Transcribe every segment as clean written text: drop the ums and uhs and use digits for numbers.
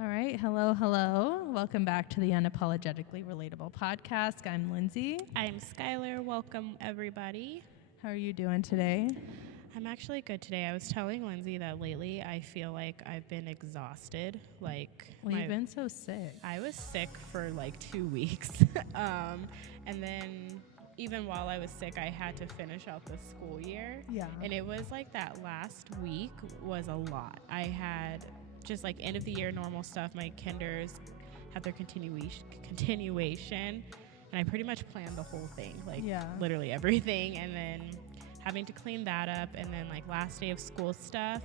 All right. Hello, hello. Welcome back to the Unapologetically Relatable podcast. I'm Lindsay. I'm Skylar. Welcome, everybody. How are you doing today? I'm actually good today. I was telling Lindsay that lately I feel like I've been exhausted. You've been so sick. I was sick for like 2 weeks. And then even while I was sick, I had to finish out the school year. Yeah. And it was like that last week was a lot. I had just like end of the year normal stuff. My kinders have their continuation. And I pretty much planned the whole thing, literally everything. And then having to clean that up, and then like last day of school stuff.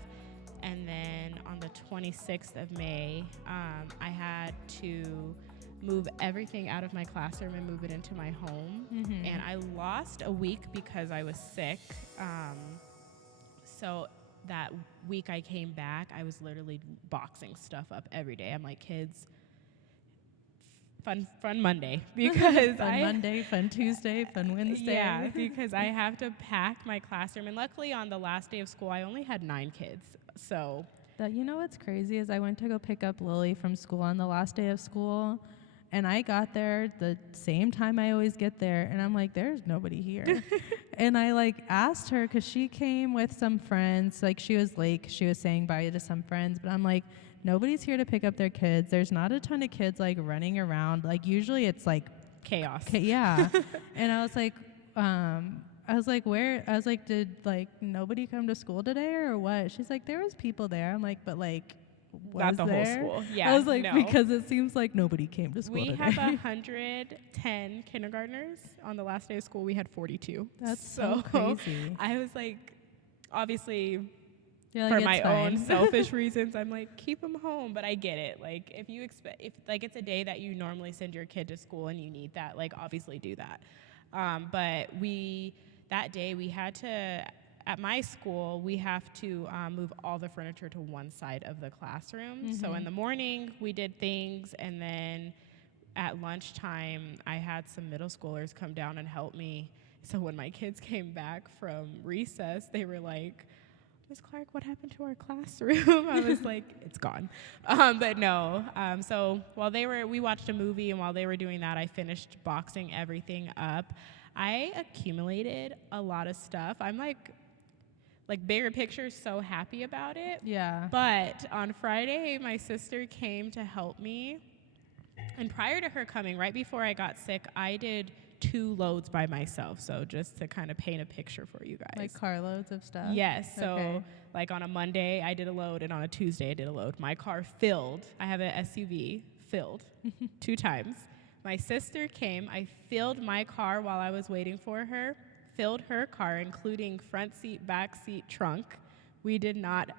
And then on the 26th of May, I had to move everything out of my classroom and move it into my home. Mm-hmm. And I lost a week because I was sick. So that week I came back, I was literally boxing stuff up every day. I'm like, kids, fun Monday, because Monday, fun Tuesday, fun Wednesday. Yeah, because I have to pack my classroom. And luckily on the last day of school, I only had 9 kids. So You know what's crazy is I went to go pick up Lily from school on the last day of school, and I got there the same time I always get there, and I'm like, there's nobody here. And I asked her, because she came with some friends, she was late 'cause she was saying bye to some friends, but I'm like, nobody's here to pick up their kids. There's not a ton of kids running around. Usually it's chaos. Yeah. And I was like, where? I was like, did nobody come to school today or what? She's like, there was people there. I'm like, but not the there? whole school. Yeah. I was like, no. because it seems like nobody came to school We today. have 110 kindergartners. On the last day of school, we had 42. That's so crazy. I was like, obviously, You're for like, my "It's fine." own selfish reasons, I'm like, keep them home. But I get it. If you expect, if it's a day that you normally send your kid to school and you need that, obviously do that. But that day we had to, at my school, we have to move all the furniture to one side of the classroom. Mm-hmm. So in the morning we did things, and then at lunchtime I had some middle schoolers come down and help me. So when my kids came back from recess, they were like, Ms. Clark, what happened to our classroom? I was like, it's gone. But no. So while we watched a movie, and while they were doing that, I finished boxing everything up. I accumulated a lot of stuff. I'm like bigger picture, so happy about it. Yeah. But on Friday, my sister came to help me. And prior to her coming, right before I got sick, I did 2 loads by myself. So just to kind of paint a picture for you guys. Carloads of stuff? Yes. So okay. On a Monday, I did a load, and on a Tuesday, I did a load. My car filled. I have an SUV filled 2 times. My sister came. I filled my car while I was waiting for her, filled her car, including front seat, back seat, trunk. We did not,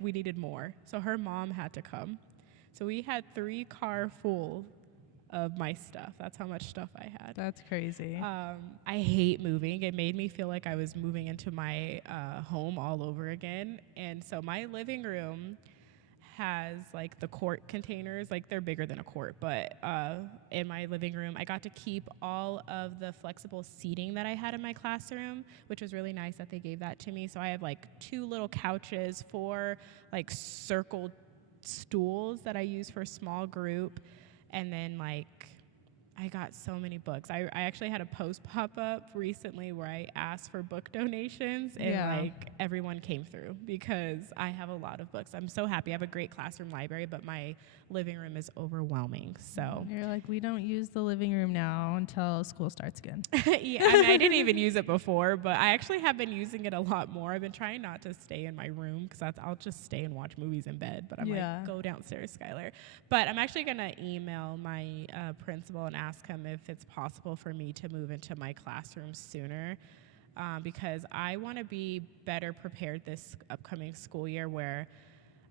we needed more. So her mom had to come. So we had 3 car full of my stuff. That's how much stuff I had. That's crazy. I hate moving. It made me feel like I was moving into my home all over again. And so my living room has the quart containers. They're bigger than a quart, but in my living room I got to keep all of the flexible seating that I had in my classroom, which was really nice that they gave that to me. So I have 2 little couches, 4 circle stools that I use for small group, and then I got so many books. I actually had a post pop up recently where I asked for book donations, and everyone came through because I have a lot of books. I'm so happy. I have a great classroom library, but my living room is overwhelming. So you're like, we don't use the living room now until school starts again. Yeah, I didn't even use it before, but I actually have been using it a lot more. I've been trying not to stay in my room because I'll just stay and watch movies in bed. But I'm go downstairs, Skylar. But I'm actually gonna email my principal and ask him if it's possible for me to move into my classroom sooner, because I want to be better prepared this upcoming school year, where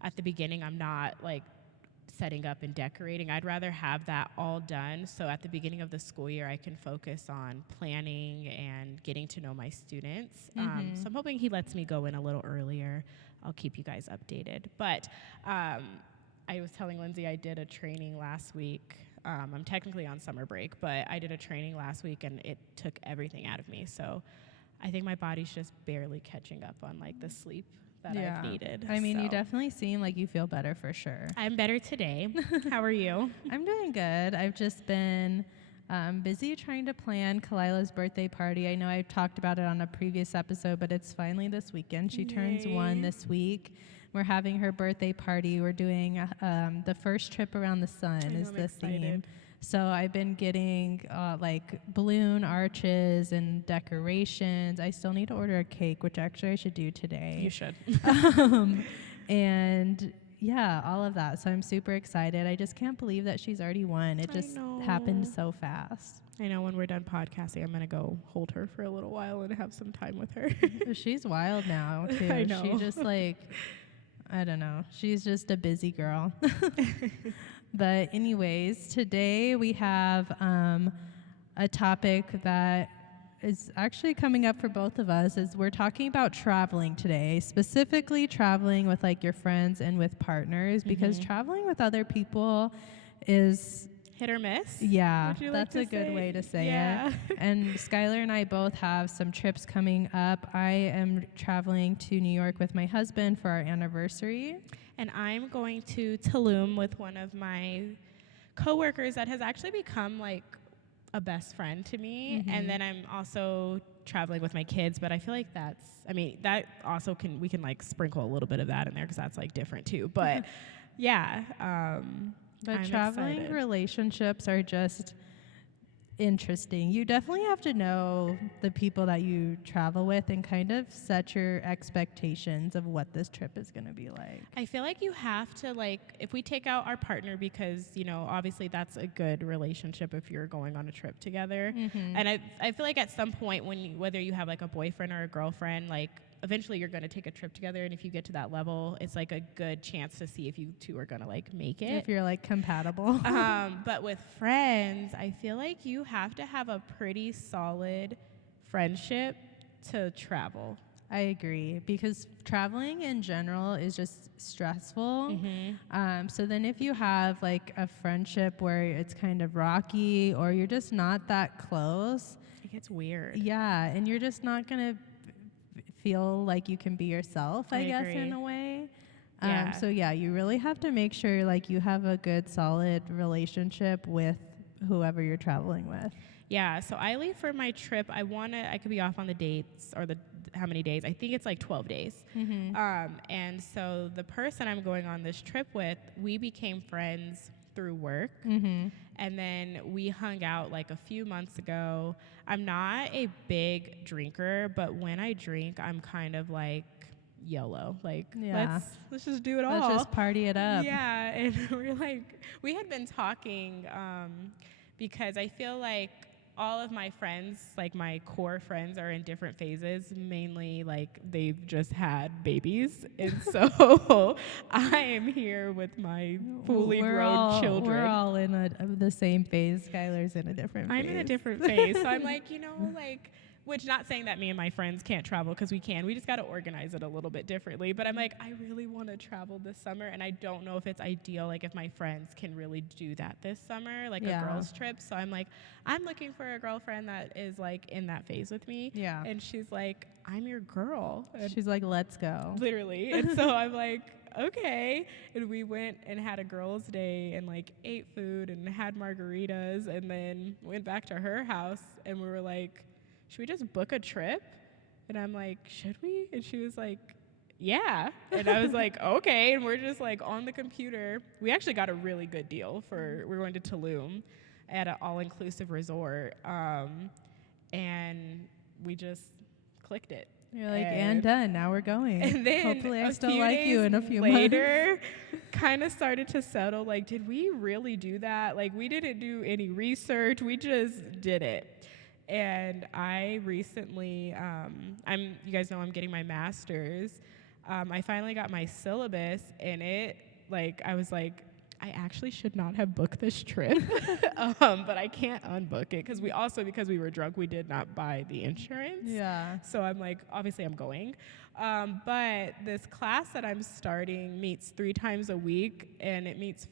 at the beginning I'm not setting up and decorating. I'd rather have that all done, so at the beginning of the school year I can focus on planning and getting to know my students. Mm-hmm. So I'm hoping he lets me go in a little earlier. I'll keep you guys updated. But I was telling Lindsay I did a training last week. I'm technically on summer break, but I did a training last week, and it took everything out of me. So I think my body's just barely catching up on the sleep that I've needed. I mean, you So, definitely seem like you feel better for sure. I'm better today. How are you? I'm doing good. I've just been busy trying to plan Kalila's birthday party. I know I've talked about it on a previous episode, but it's finally this weekend. She turns 1 this week. We're having her birthday party. We're doing the first trip around the sun is the theme. So I've been getting like balloon arches and decorations. I still need to order a cake, which actually I should do today. You should. And yeah, all of that. So I'm super excited. I just can't believe that she's already 1. It just happened so fast. I know when we're done podcasting, I'm going to go hold her for a little while and have some time with her. She's wild now, too. I know. She just like, I don't know. She's just a busy girl. But anyways, today we have a topic that is actually coming up for both of us is we're talking about traveling today, specifically traveling with like your friends and with partners, because traveling with other people is hit or miss. Yeah, that's a good way to say it. And Skylar and I both have some trips coming up. I am traveling to New York with my husband for our anniversary. And I'm going to Tulum with one of my coworkers that has actually become like a best friend to me. And then I'm also traveling with my kids, but I feel like that also we can like sprinkle a little bit of that in there because that's like different too. But yeah. But I'm traveling excited. relationships are just interesting. You definitely have to know the people that you travel with and kind of set your expectations of what this trip is going to be like. I feel like you have to, like, if we take out our partner, because, you know, obviously that's a good relationship if you're going on a trip together. And I feel like at some point whether you have like a boyfriend or a girlfriend, like eventually you're going to take a trip together. And if you get to that level, it's like a good chance to see if you two are going to like make it. If you're like compatible. But with friends, I feel like you have to have a pretty solid friendship to travel. I agree, because traveling in general is just stressful. So then if you have like a friendship where it's kind of rocky or you're just not that close, It gets weird. yeah, and you're just not going to feel like you can be yourself, I guess, agree. in a way. Yeah. So yeah, you really have to make sure like you have a good solid relationship with whoever you're traveling with. Yeah, so I leave for my trip. I could be off on the dates or how many days. I think it's like 12 days. And so the person I'm going on this trip with, we became friends through work. And then we hung out like a few months ago. I'm not a big drinker, but when I drink, I'm kind of like YOLO. Like, let's just do it all. Let's just party it up. Yeah, and we had been talking because I feel like all of my friends, like my core friends, are in different phases. Mainly, like they've just had babies, and so I am here with my fully grown children. We're all in the same phase. Skylar's in a different phase. I'm in a different phase, so I'm like, which, not saying that me and my friends can't travel, because we can. We just got to organize it a little bit differently. But I'm like, I really want to travel this summer, and I don't know if it's ideal, like if my friends can really do that this summer, like a girls' trip. So I'm like, I'm looking for a girlfriend that is like in that phase with me. Yeah. And she's like, I'm your girl. And she's like, let's go. Literally. And so I'm like, okay. And we went and had a girls' day and like ate food and had margaritas, and then went back to her house, and we were like, should we just book a trip? And I'm like, should we? And she was like, yeah. And I was like, okay. And we're just like on the computer. We actually got a really good deal we're going to Tulum at an all-inclusive resort. And we just clicked it. You're like, and done. Now we're going. And then hopefully I still like you in a few later, kind of started to settle. Like, did we really do that? Like, we didn't do any research. We just did it. And I recently, you guys know I'm getting my master's. I finally got my syllabus, and I was like, I actually should not have booked this trip, but I can't unbook it because we were drunk, we did not buy the insurance. Yeah. So I'm like, obviously I'm going. But this class that I'm starting meets 3 times a week, and it meets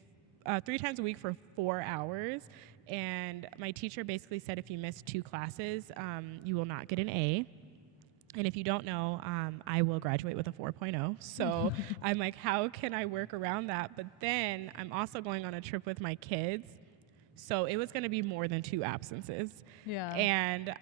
3 times a week for 4 hours. And my teacher basically said if you miss 2 classes, you will not get an A. And if you don't know, I will graduate with a 4.0. So I'm like, how can I work around that? But then I'm also going on a trip with my kids. So it was going to be more than 2 absences. Yeah. And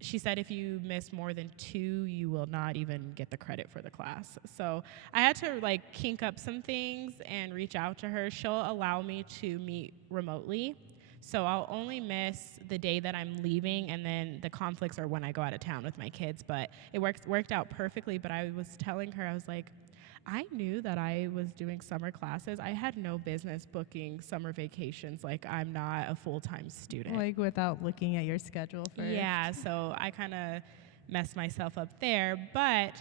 she said if you miss more than 2, you will not even get the credit for the class. So I had to like kink up some things and reach out to her. She'll allow me to meet remotely. So I'll only miss the day that I'm leaving, and then the conflicts are when I go out of town with my kids. But it worked out perfectly. But I was telling her, I was like, I knew that I was doing summer classes. I had no business booking summer vacations. Like, I'm not a full-time student. Like without looking at your schedule first. Yeah, so I kind of messed myself up there. But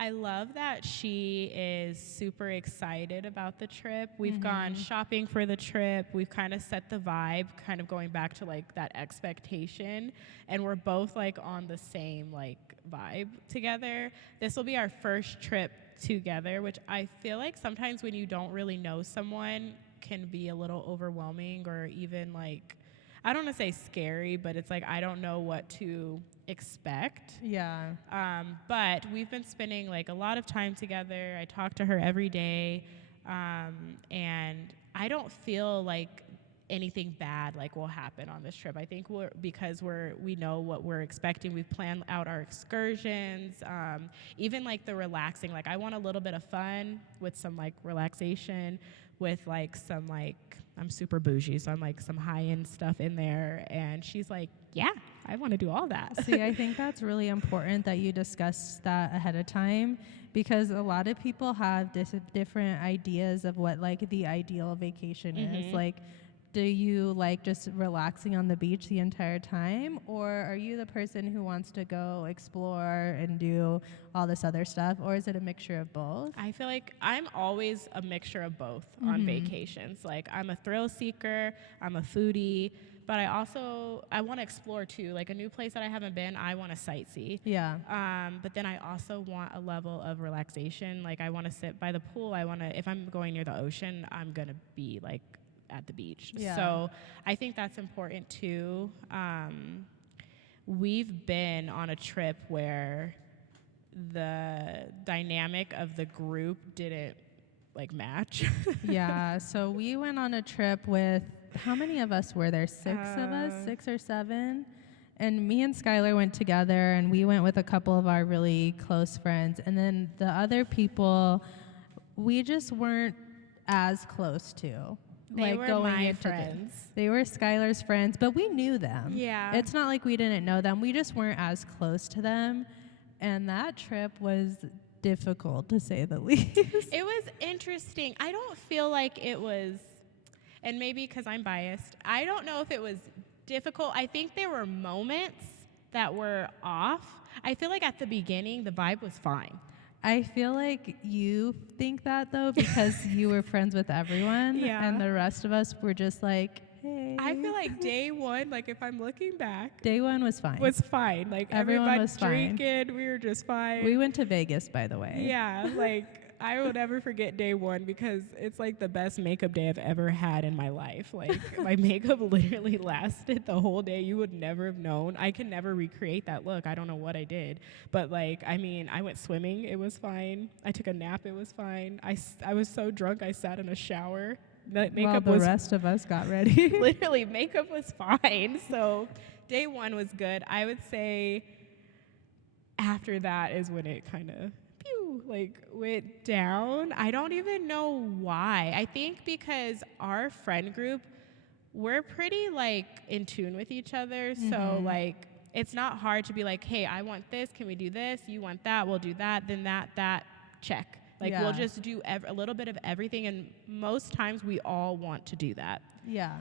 I love that she is super excited about the trip. We've gone shopping for the trip. We've kind of set the vibe, kind of going back to like that expectation. And we're both like on the same like vibe together. This will be our first trip together, which I feel like sometimes when you don't really know someone can be a little overwhelming, or even like, I don't want to say scary, but it's like I don't know what to expect. Yeah. But we've been spending like a lot of time together. I talk to her every day, and I don't feel like anything bad like will happen on this trip. I think because we know what we're expecting. We've planned out our excursions, even like the relaxing. Like I want a little bit of fun with some like relaxation, with like some like, I'm super bougie, so I'm like some high-end stuff in there. And she's like, yeah, I want to do all that. See, I think that's really important that you discuss that ahead of time, because a lot of people have different ideas of what like the ideal vacation is. Like, do you like just relaxing on the beach the entire time, or are you the person who wants to go explore and do all this other stuff, or is it a mixture of both? I feel like I'm always a mixture of both on vacations. Like I'm a thrill seeker, I'm a foodie, but I want to explore too. Like a new place that I haven't been, I want to sightsee. Yeah. But then I also want a level of relaxation. Like I want to sit by the pool. If I'm going near the ocean, I'm gonna be like at the beach. Yeah. So I think that's important too. We've been on a trip where the dynamic of the group didn't like match. Yeah, so we went on a trip with, how many of us were there? 6 of us, 6 or 7. And me and Skylar went together, and we went with a couple of our really close friends. And then the other people, we just weren't as close to. They like were going my into friends. They were Skylar's friends, but we knew them. Yeah. It's not like we didn't know them. We just weren't as close to them. And that trip was difficult, to say the least. It was interesting. I don't feel like it was, and maybe because I'm biased, I don't know if it was difficult. I think there were moments that were off. I feel like at the beginning, the vibe was fine. I feel like you think that, though, because you were friends with everyone, Yeah. and the rest of us were just like, hey. I feel like day one, like if I'm looking back, Day one was fine. was fine. Like Everyone everybody was fine. drinking, we were just fine. We went to Vegas, by the way. Yeah, like I will never forget day one because it's like the best makeup day I've ever had in my life. Like my makeup literally lasted the whole day. You would never have known. I can never recreate that look. I don't know what I did. But like, I mean, I went swimming. It was fine. I took a nap. It was fine. I was so drunk. I sat in a shower. While the rest of us got ready. Literally, makeup was fine. So day one was good. I would say after that is when it kind of like went down. I don't even know why. I think because our friend group, we're pretty like in tune with each other. So like it's not hard to be like, hey, I want this. Can we do this? You want that? We'll do that. Then that check. Like we'll just do a little bit of everything. And most times we all want to do that. Yeah.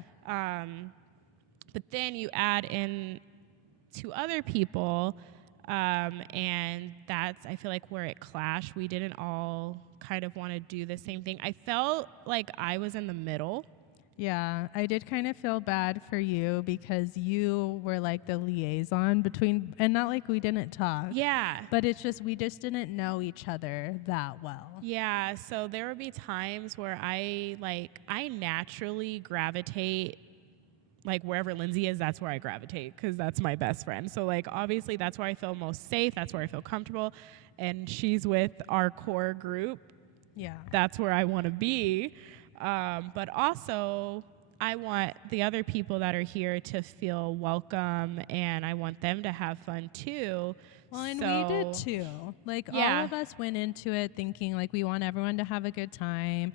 But then you add in 2 other people, and that's, I feel like, where it clashed. We didn't all kind of want to do the same thing. I felt like I was in the middle. Yeah, I did kind of feel bad for you because you were like the liaison between, and not like we didn't talk. Yeah. But it's just, we just didn't know each other that well. Yeah, so there would be times where I naturally gravitate like wherever Lindsay is, that's where I gravitate because that's my best friend. So like obviously that's where I feel most safe. That's where I feel comfortable. And she's with our core group. Yeah. That's where I want to be. But also I want the other people that are here to feel welcome, and I want them to have fun too. Well, and we did too. Like, all of us went into it thinking, like, we want everyone to have a good time.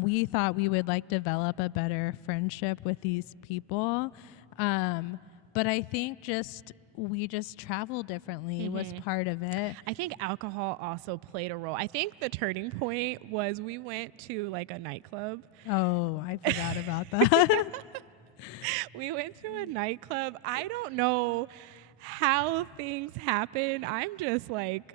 We thought we would, like, develop a better friendship with these people. But I think we just travel differently was part of it. I think alcohol also played a role. I think the turning point was we went to, like, a nightclub. Oh, I forgot about that. We went to a nightclub. I don't know how things happen. I'm just like,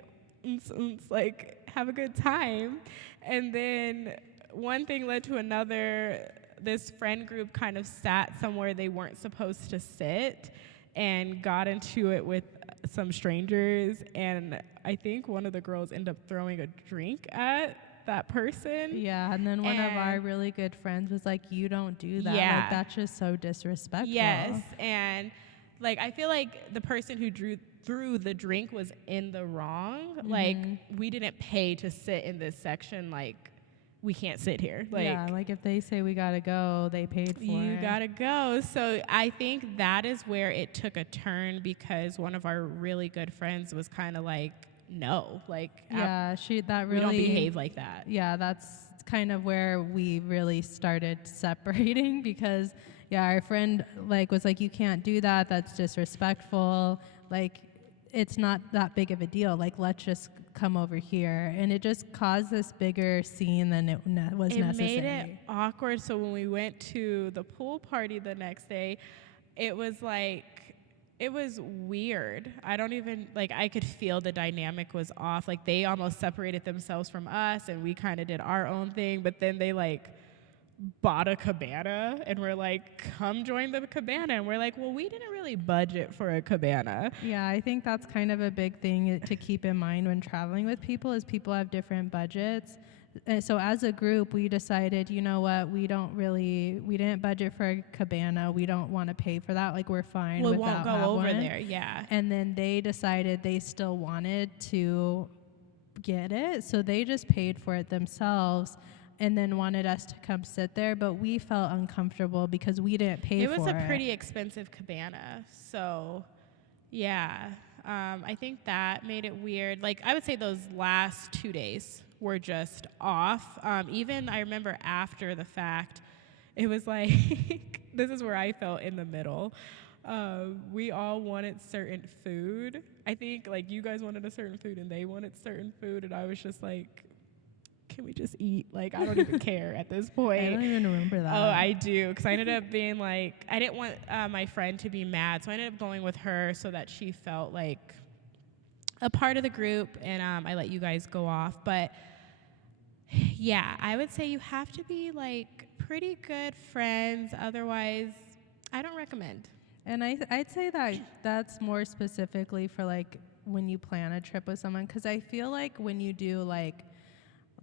like, have a good time. And then one thing led to another. This friend group kind of sat somewhere they weren't supposed to sit and got into it with some strangers. And I think one of the girls ended up throwing a drink at that person. Yeah, and then one of our really good friends was like, you don't do that. Yeah. Like, that's just so disrespectful. Yes, and like I feel like the person who threw the drink was in the wrong. Like, we didn't pay to sit in this section. Like, we can't sit here. Like, yeah, like if they say we gotta go, they paid for it. You gotta go. So I think that is where it took a turn, because one of our really good friends was kind of like, no, like, yeah, we don't behave like that. Yeah, that's kind of where we really started separating, because our friend like was like, you can't do that, that's disrespectful, like it's not that big of a deal, like let's just come over here. And it just caused this bigger scene than it was necessary. It made it awkward. So when we went to the pool party the next day, it was like, it was weird. I don't even, like, I could feel the dynamic was off. Like, they almost separated themselves from us, and we kind of did our own thing. But then they, like, bought a cabana, and we're like, come join the cabana. And we're like, well, we didn't really budget for a cabana. Yeah, I think that's kind of a big thing to keep in mind when traveling with people, is people have different budgets. And so as a group, we decided, you know what, we didn't budget for a cabana. We don't want to pay for that. Like, we're fine we without won't go over one. there, yeah. And then they decided they still wanted to get it, so they just paid for it themselves and then wanted us to come sit there. But we felt uncomfortable because we didn't pay for it. It was a pretty expensive cabana, so yeah. I think that made it weird. Like, I would say those last 2 days were just off. Even I remember after the fact, it was like, this is where I felt in the middle. We all wanted certain food. I think, like, you guys wanted a certain food and they wanted certain food, and I was just like, can we just eat? Like, I don't even care at this point. I don't even remember that. Oh, I do, because I ended up being like, I didn't want my friend to be mad, so I ended up going with her so that she felt like a part of the group, and I let you guys go off. But yeah, I would say you have to be like pretty good friends, otherwise I don't recommend. And I'd say that that's more specifically for like when you plan a trip with someone, because I feel like when you do like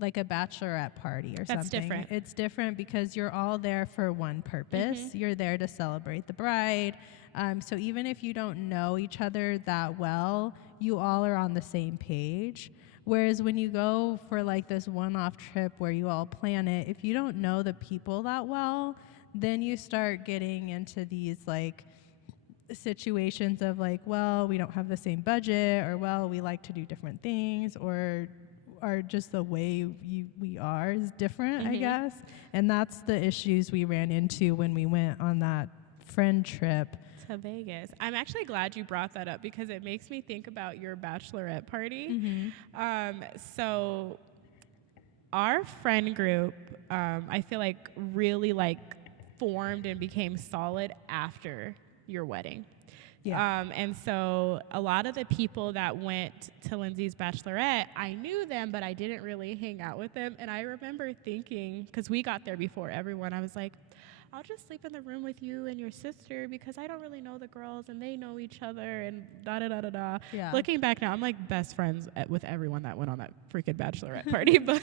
a bachelorette party or That's something, different. it's different because you're all there for one purpose. You're there to celebrate the bride. So even if you don't know each other that well, you all are on the same page. Whereas when you go for like this one-off trip where you all plan it, if you don't know the people that well, then you start getting into these like situations of like, well, we don't have the same budget, or well, we like to do different things, or just the way we are is different, I guess. And that's the issues we ran into when we went on that friend trip to Vegas. I'm actually glad you brought that up, because it makes me think about your bachelorette party. So our friend group, I feel like really like formed and became solid after your wedding. Yeah. And so a lot of the people that went to Lindsay's bachelorette, I knew them, but I didn't really hang out with them. And I remember thinking, because we got there before everyone, I was like, I'll just sleep in the room with you and your sister, because I don't really know the girls and they know each other and da-da-da-da-da. Yeah. Looking back now, I'm like best friends with everyone that went on that freaking bachelorette party. But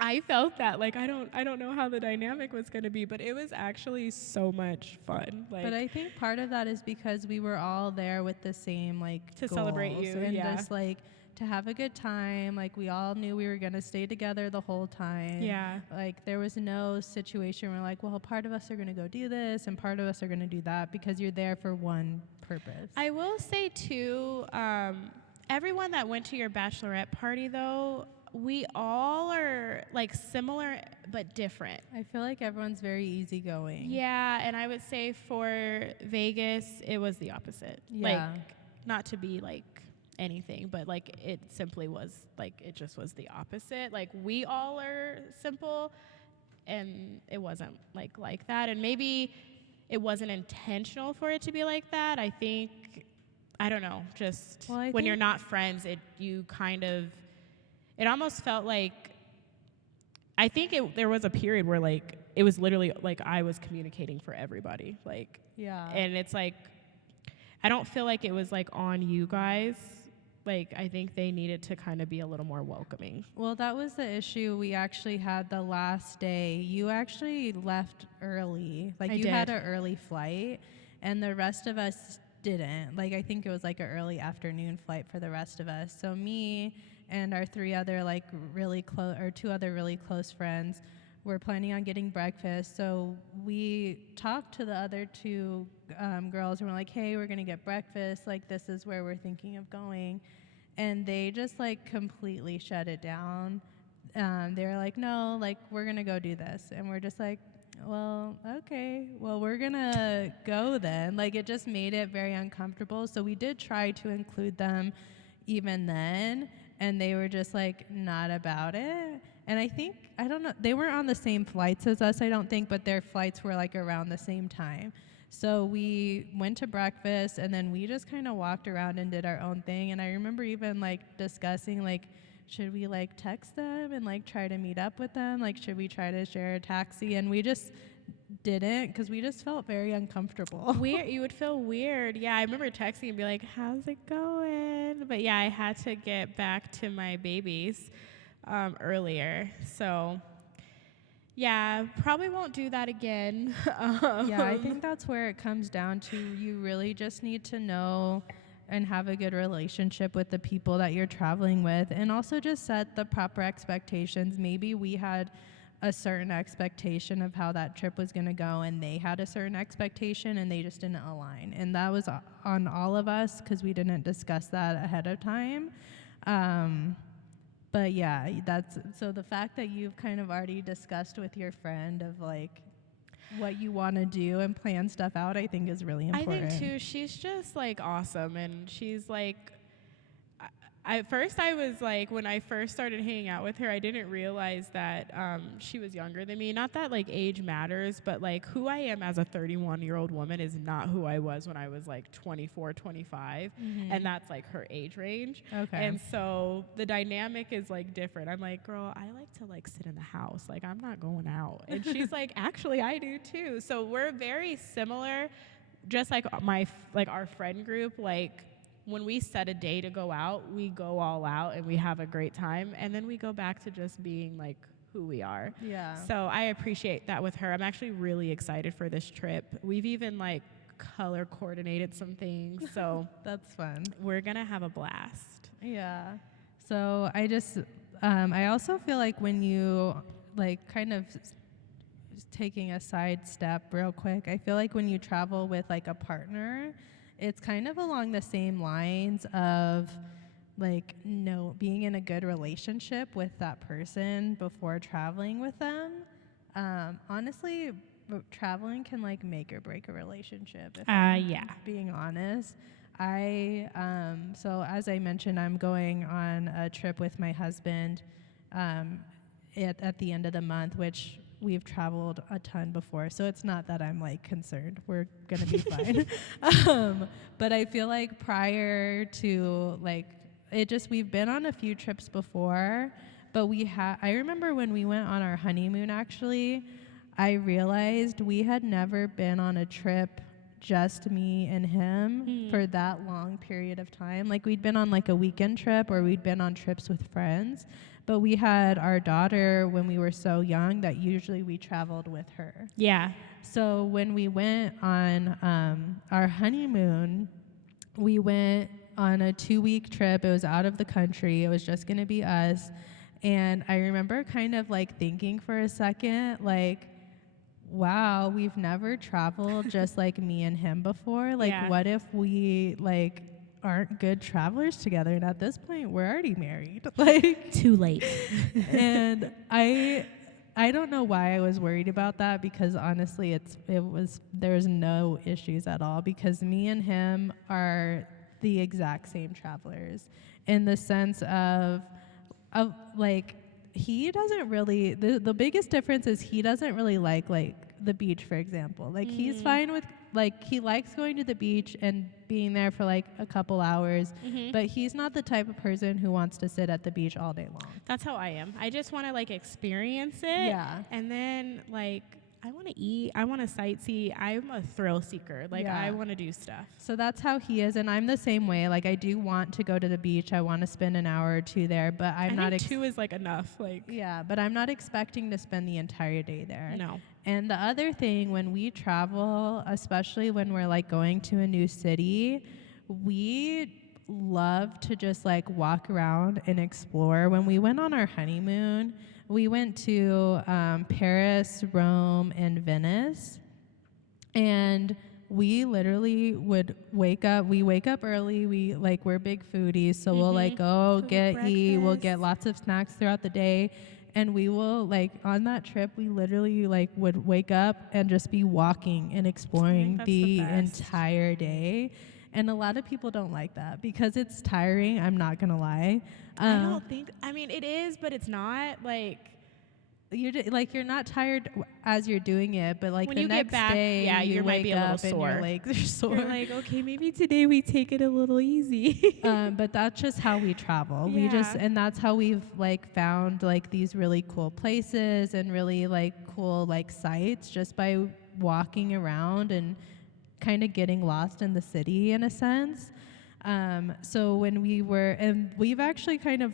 I felt that. Like, I don't know how the dynamic was going to be, but it was actually so much fun. Like, But I think part of that is because we were all there with the same like To celebrate goals you, and yeah. just like to have a good time. Like we all knew we were gonna stay together the whole time. Yeah. Like there was no situation where like, well, part of us are gonna go do this and part of us are gonna do that, because you're there for one purpose. I will say too, everyone that went to your bachelorette party though, we all are like similar but different. I feel like everyone's very easygoing. Yeah, and I would say for Vegas, it was the opposite. Yeah. Like, not to be like anything, but like it simply was like, it just was the opposite. Like, we all are simple, and it wasn't like that. And maybe it wasn't intentional for it to be like that. I think, I don't know, just Well, I when you're think- not friends, it almost felt like, I think there was a period where like it was literally like I was communicating for everybody, like, Yeah. and it's like, I don't feel like it was like on you guys. Like, I think they needed to kind of be a little more welcoming. Well, that was the issue we actually had the last day. You actually left early. Like I you did. had an early flight and the rest of us didn't. Like I think it was like an early afternoon flight for the rest of us. So me and our three other like really close, or two other really close friends were planning on getting breakfast. So we talked to the other two girls and we're like, hey, we're gonna get breakfast. Like this is where we're thinking of going. And they just like completely shut it down. They were like, no, like we're gonna go do this. And we're just like, well, okay, well, we're gonna go then. Like it just made it very uncomfortable. So we did try to include them even then, and they were just like not about it. And I think, I don't know, they weren't on the same flights as us, I don't think, but their flights were like around the same time. So we went to breakfast and then we just kind of walked around and did our own thing. And I remember even like discussing like, should we like text them and like try to meet up with them? Like, should we try to share a taxi? And we just didn't, because we just felt very uncomfortable. Weird. You would feel weird. Yeah, I remember texting and be like, how's it going? But yeah, I had to get back to my babies earlier. So yeah, probably won't do that again. Yeah, I think that's where it comes down to. You really just need to know and have a good relationship with the people that you're traveling with, and also just set the proper expectations. Maybe we had a certain expectation of how that trip was going to go, and they had a certain expectation and they just didn't align, and that was on all of us because we didn't discuss that ahead of time. But yeah, that's so the fact that you've kind of already discussed with your friend of like what you want to do and plan stuff out, I think is really important. I think too, she's just like awesome, and she's like, at first I was like, when I first started hanging out with her, I didn't realize that she was younger than me. Not that like age matters, but like who I am as a 31-year-old woman is not who I was when I was like 24, 25. And that's like her age range. Okay. And so the dynamic is like different. I'm like, girl, I like to like sit in the house. Like I'm not going out. And she's like, actually I do too. So we're very similar, just like our friend group. Like, when we set a day to go out, we go all out and we have a great time. And then we go back to just being like who we are. Yeah. So I appreciate that with her. I'm actually really excited for this trip. We've even like color coordinated some things. So That's fun. we're going to have a blast. Yeah. So I also feel like when you like kind of taking a side step real quick, I feel like when you travel with like a partner, it's kind of along the same lines of like being in a good relationship with that person before traveling with them. Honestly, traveling can like make or break a relationship. If I'm Yeah. being honest. So as I mentioned, I'm going on a trip with my husband at the end of the month, which we've traveled a ton before, so it's not that I'm like concerned. We're gonna be fine. But I feel like prior to like we've been on a few trips before, but I remember when we went on our honeymoon, actually, I realized we had never been on a trip just me and him for that long period of time. Like we'd been on like a weekend trip or we'd been on trips with friends, But we had our daughter when we were so young that usually we traveled with her. Yeah. So when we went on our honeymoon, we went on a 2-week trip. It was out of the country. It was just going to be us. And I remember kind of like thinking for a second, like, wow, we've never traveled just like me and him before. Like, Yeah. what if we like aren't good travelers together? And at this point, we're already married. Like, Too late. and I don't know why I was worried about that, because honestly there's no issues at all, because me and him are the exact same travelers in the sense of like, he doesn't really, the biggest difference is he doesn't really like the beach, for example. Like, he's fine with, like, he likes going to the beach and being there for like a couple hours, but he's not the type of person who wants to sit at the beach all day long. That's how I am. I just want to like experience it. Yeah. And then like, I want to eat. I want to sightsee. I'm a thrill seeker. Like, Yeah. I want to do stuff. So that's how he is, and I'm the same way. Like, I do want to go to the beach. I want to spend an hour or two there, but I'm I not. think 2 is like enough. Like, Yeah, but I'm not expecting to spend the entire day there. no. And the other thing, when we travel, especially when we're like going to a new city, we love to just like walk around and explore. When we went on our honeymoon, we went to Paris, Rome, and Venice. And we literally would wake up. We wake up early. We're big foodies, so we'll like go eat. We'll get lots of snacks throughout the day. And we will, like, on that trip, we literally, like, would wake up and just be walking and exploring that's the the best. entire day. And a lot of people don't like that because it's tiring. I'm not going to lie. I don't think, I mean, it is, but it's not. Like, you're not tired as you're doing it, but, like, when the you next get back, day, yeah, you you might wake be a little up and sore. your legs are sore. You're like, okay, maybe today we take it a little easy. But that's just how we travel. Yeah. And that's how we've like found like these really cool places and really like cool like sites, just by walking around and kind of getting lost in the city in a sense. So when and we've actually kind of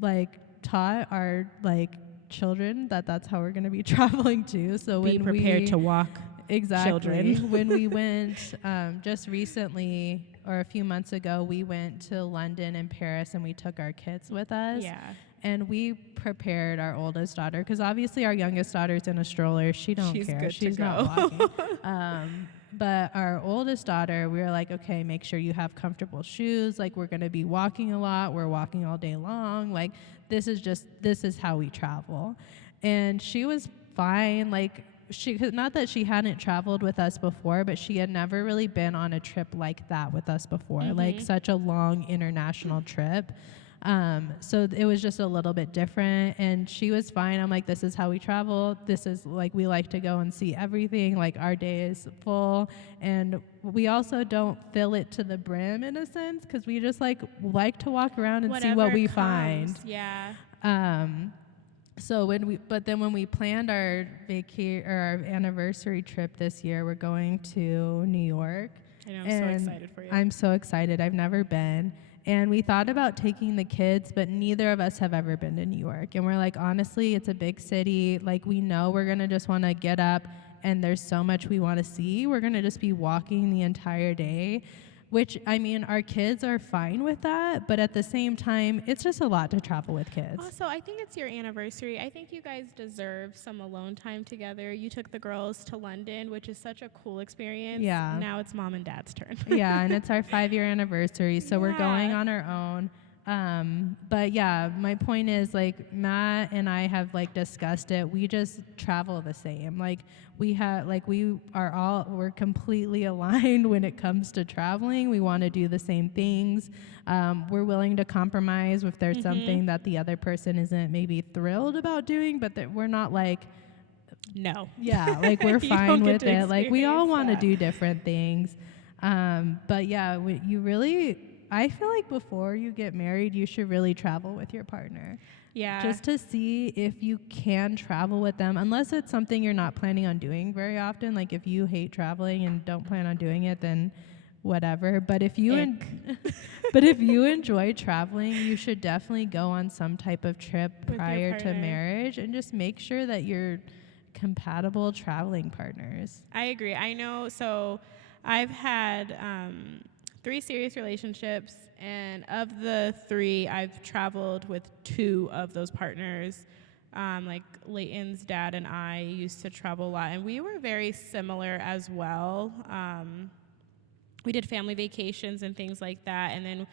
like taught our like children that that's how we're going to be traveling too. So Be prepared to walk. Exactly. Children. When we went just recently, or a few months ago, we went to London and Paris, and we took our kids with us. Yeah. And we prepared our oldest daughter, because obviously our youngest daughter's in a stroller. She's She's care. good to She's go. not walking. But our oldest daughter, we were like, okay, make sure you have comfortable shoes. Like, we're going to be walking a lot. We're walking all day long. Like, this is how we travel. And she was fine. Like, not that she hadn't traveled with us before, but she had never really been on a trip like that with us before, like such a long international trip. So it was just a little bit different, and she was fine. I'm like, this is how we travel. This is like, we like to go and see everything. Like, our day is full, and we also don't fill it to the brim in a sense, because we just like to walk around and see what we find. Yeah. So when we planned our our anniversary trip this year, we're going to New York. I know, I'm so excited for you. I'm so excited. I've never been. And we thought about taking the kids, but neither of us have ever been to New York. And we're like, honestly, it's a big city. Like, we know we're going to just want to get up, and there's so much we want to see. We're going to just be walking the entire day. Which, I mean, our kids are fine with that, but at the same time, it's just a lot to travel with kids. Also, I think it's your anniversary. I think you guys deserve some alone time together. You took the girls to London, which is such a cool experience. Yeah. Now it's mom and dad's turn. Yeah, and it's our 5-year anniversary, so we're going Yeah. on our own. But yeah, my point is, like, Matt and I have like discussed it. We just travel the same. Like, we're completely aligned when it comes to traveling. We want to do the same things. We're willing to compromise if there's something that the other person isn't maybe thrilled about doing, but that we're not like, No. yeah, like, we're You fine don't get with to it. Like, we all experience want to that. do different things. But yeah, I feel like before you get married, you should really travel with your partner. Yeah. Just to see if you can travel with them, unless it's something you're not planning on doing very often. Like, if you hate traveling and don't plan on doing it, then whatever. But if you Ick. but if you enjoy traveling, you should definitely go on some type of trip With your prior to partner. marriage and just make sure that you're compatible traveling partners. I agree. I know. So I've had 3 serious relationships, and of the 3, I've traveled with 2 of those partners. Like Leighton's dad and I used to travel a lot, and we were very similar as well. We did family vacations and things like that, and then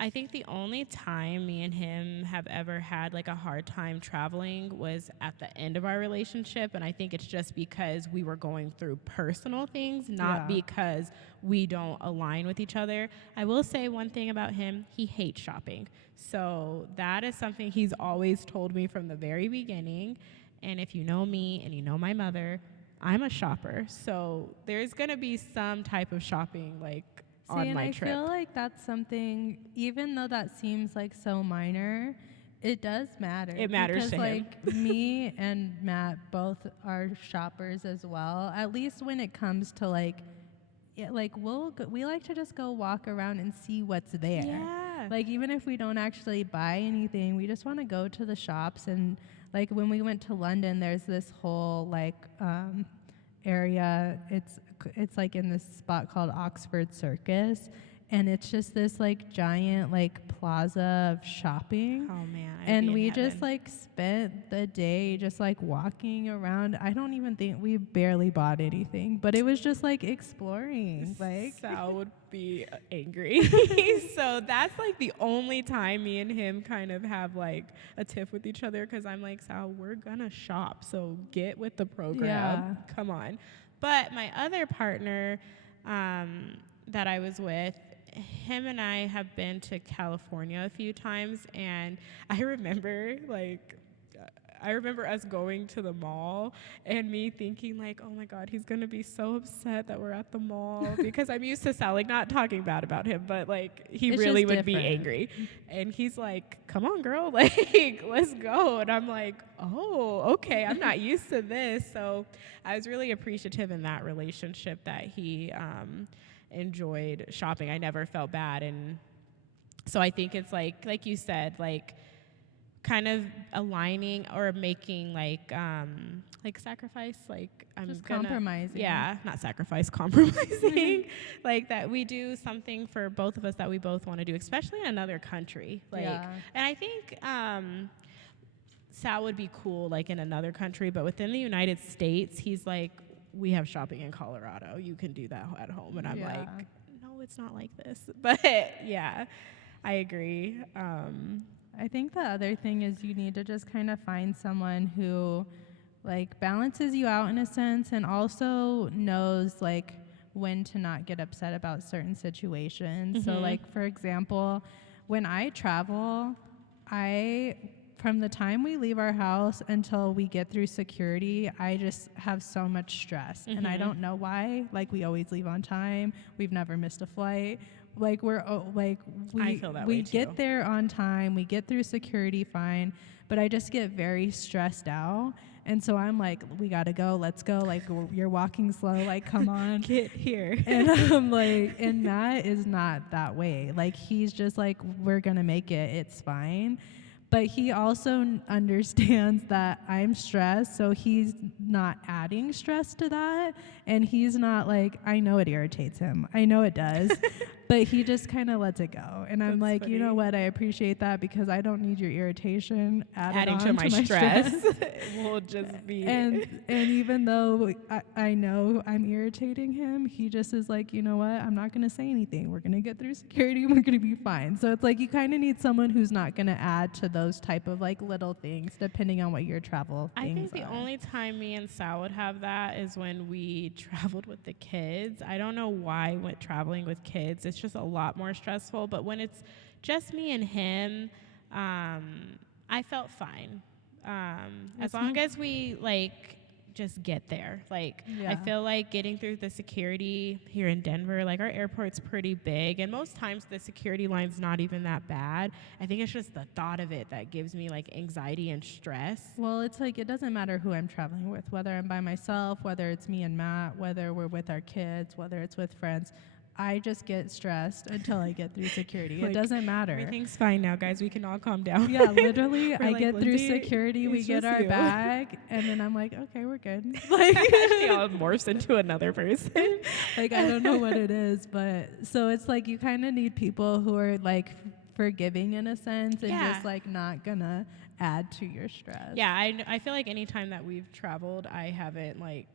I think the only time me and him have ever had like a hard time traveling was at the end of our relationship, and I think it's just because we were going through personal things, not Yeah. because we don't align with each other. I will say one thing about him: he hates shopping. So that is something he's always told me from the very beginning. And if you know me and you know my mother, I'm a shopper. So there's going to be some type of shopping like on and my I trip. feel like that's something, even though that seems like so minor, it does matter. It matters because, to him. like, me and Matt both are shoppers as well. At least when it comes to like, we like to just go walk around and see what's there. Yeah. Like, even if we don't actually buy anything, we just want to go to the shops. And like when we went to London, there's this whole like area. It's like in this spot called Oxford Circus, and it's just this like giant like plaza of shopping. Oh man. I'd And be in we just heaven. like spent the day just like walking around. I don't even think we barely bought anything, but it was just like exploring. Like, Sal would be angry. So that's like the only time me and him kind of have like a tiff with each other, because I'm like, Sal, we're gonna shop, so get with the program. Yeah. Come on. But my other partner that I was with, him and I have been to California a few times, and I remember us going to the mall and me thinking like, oh my God, he's gonna be so upset that we're at the mall, because I'm used to Sal, like, not talking bad about him, but like he It's really just would be different. angry. And he's like, come on girl, like let's go. And I'm like, oh, okay, I'm not used to this. So I was really appreciative in that relationship that he enjoyed shopping. I never felt bad. And so I think it's like you said, like kind of aligning or making like sacrifice, like I'm just gonna compromising. yeah, not sacrifice, compromising. Like that we do something for both of us that we both want to do, especially in another country. Like Yeah. and I think Sal would be cool like in another country, but within the United States, he's like, we have shopping in Colorado. You can do that at home. And I'm Yeah. like, no, it's not like this. But yeah, I agree. I think the other thing is you need to just kind of find someone who like balances you out in a sense, and also knows like when to not get upset about certain situations. So Mhm. like, for example, when I travel, from the time we leave our house until we get through security, I just have so much stress. And I Mhm. don't know why. Like, we always leave on time. We've never missed a flight. Like, I feel that we way, too. get there on time. We get through security fine. But I just get very stressed out. And so I'm like, we got to go. Let's go. Like, you're walking slow. Like, come on. Get here. And I'm like, and Matt is not that way. Like, he's just like, we're going to make it. It's fine. But he also understands that I'm stressed, so he's not adding stress to that. And he's not like, I know it irritates him. I know it does. But he just kind of lets it go. And I'm That's like, you know funny. what? I appreciate that, because I don't need your irritation Adding on to my stress will just be. and even though I know I'm irritating him, he just is like, you know what? I'm not going to say anything. We're going to get through security. We're going to be fine. So it's like you kind of need someone who's not going to add to those type of like little things, depending on what your travel I things think the are. only time me and Sal would have that is when we traveled with the kids. I don't know why with traveling with kids, it's just a lot more stressful. But when it's just me and him, I felt fine. As It's long mo- as we like just get there. Like I Yeah. feel like getting through the security here in Denver, like our airport's pretty big, and most times the security line's not even that bad. I think it's just the thought of it that gives me like anxiety and stress. Well, it's like it doesn't matter who I'm traveling with, whether I'm by myself, whether it's me and Matt, whether we're with our kids, whether it's with friends. I just get stressed until I get through security. Like, it doesn't matter. Everything's fine now, guys. We can all calm down. Yeah, literally, I like, get through "Lindsay, security, we it's get just our you." bag, and then I'm like, okay, we're good. Like she all morphs into another person. Like, I don't know what it is, but so it's like you kind of need people who are like forgiving in a sense and Yeah. just like not gonna add to your stress. Yeah, I feel like anytime that we've traveled, I haven't like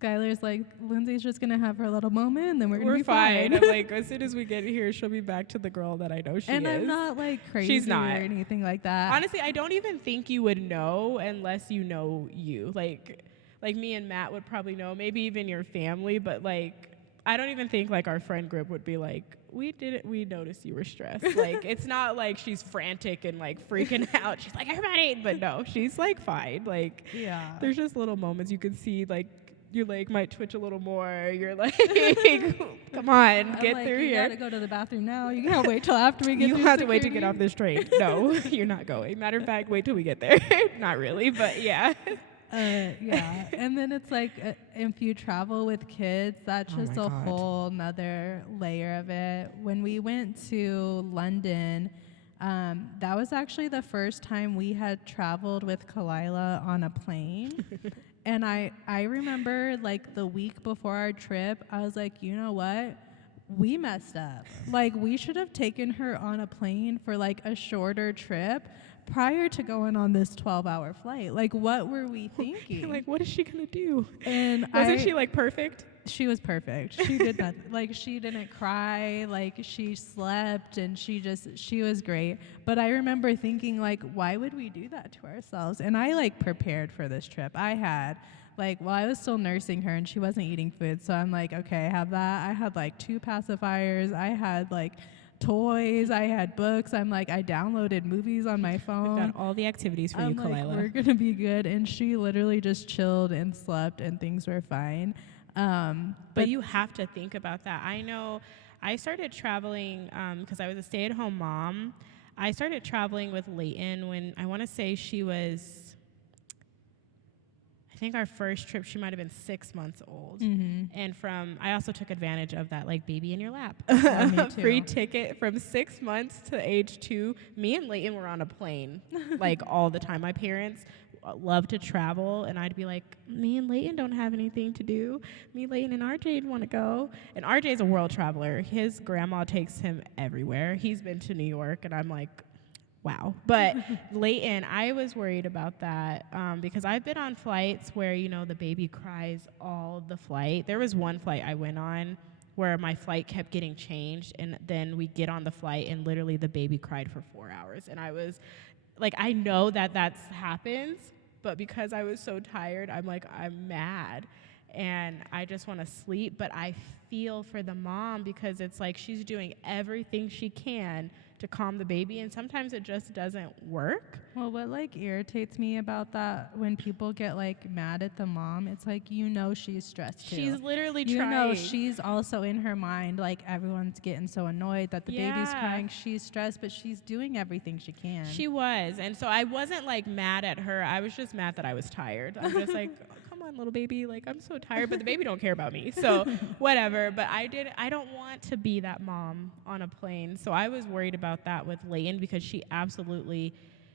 Skylar's like, Lindsay's just gonna have her little moment and then we're gonna we're be fine. fine. I'm like, as soon as we get here, she'll be back to the girl that I know she and is. I'm not like crazy She's not. or anything like that. Honestly, I don't even think you would know unless you know you. Like me and Matt would probably know, maybe even your family, but like I don't even think like our friend group would be like, we noticed you were stressed. Like it's not like she's frantic and like freaking out. She's like, everybody, but no, she's like fine. Like Yeah. there's just little moments you can see like your leg might twitch a little more. You're like, come on, I'm get like, through you here. gotta go to the bathroom now. You can't wait till after we get You through have to wait to security. get off this train. No, you're not going. Matter of fact, wait till we get there. Not really, but yeah. Yeah, and then it's like if you travel with kids, that's Oh just my a God. whole nother layer of it. When we went to London, that was actually the first time we had traveled with Kalila on a plane. And I remember like the week before our trip, I was like, you know what? We messed up. Like we should have taken her on a plane for like a shorter trip prior to going on this 12-hour flight. Like what were we thinking? Like, what is she gonna do? And Wasn't she like perfect? she was perfect. She did not like she didn't cry, like she slept and she was great. But I remember thinking like, why would we do that to ourselves? And I like prepared for this trip. I was still nursing her and she wasn't eating food. So I'm like, okay, I have that. I had like 2 pacifiers. I had like toys. I had books. I'm like, I downloaded movies on my phone. We've got all the activities for I'm you, like, Kalila. we're gonna be good. And she literally just chilled and slept and things were fine. But you have to think about that. I know I started traveling because I was a stay-at-home mom. I started traveling with Leighton when I want to say she was, I think our first trip, she might have been 6 months old. And I also took advantage of that, like, baby in your lap. Yeah, me too. Free ticket from 6 months to age 2. Me and Leighton were on a plane, like, all the time. My parents love to travel, and I'd be like, me and Leighton don't have anything to do. Me, Leighton, and RJ want to go. And RJ's a world traveler. His grandma takes him everywhere. He's been to New York, and I'm like, wow. But Leighton, I was worried about that because I've been on flights where, you know, the baby cries all the flight. There was one flight I went on where my flight kept getting changed, and then we get on the flight, and literally the baby cried for 4 hours. And I was like, I know that happens, but because I was so tired, I'm like, I'm mad. And I just want to sleep, but I feel for the mom because it's like she's doing everything she can to calm the baby, and sometimes it just doesn't work. Well, what like irritates me about that when people get like mad at the mom, it's like, you know, she's stressed too. She's literally you trying. know, she's also in her mind, like everyone's getting so annoyed that the baby's Yeah. crying. She's stressed, but she's doing everything she can. She was, and so I wasn't like mad at her. I was just mad that I was tired. I'm just like, oh, come on, little baby, like I'm so tired, but the baby don't care about me, so whatever. But I don't want to be that mom on a plane, so I was worried about that with Leighton because she absolutely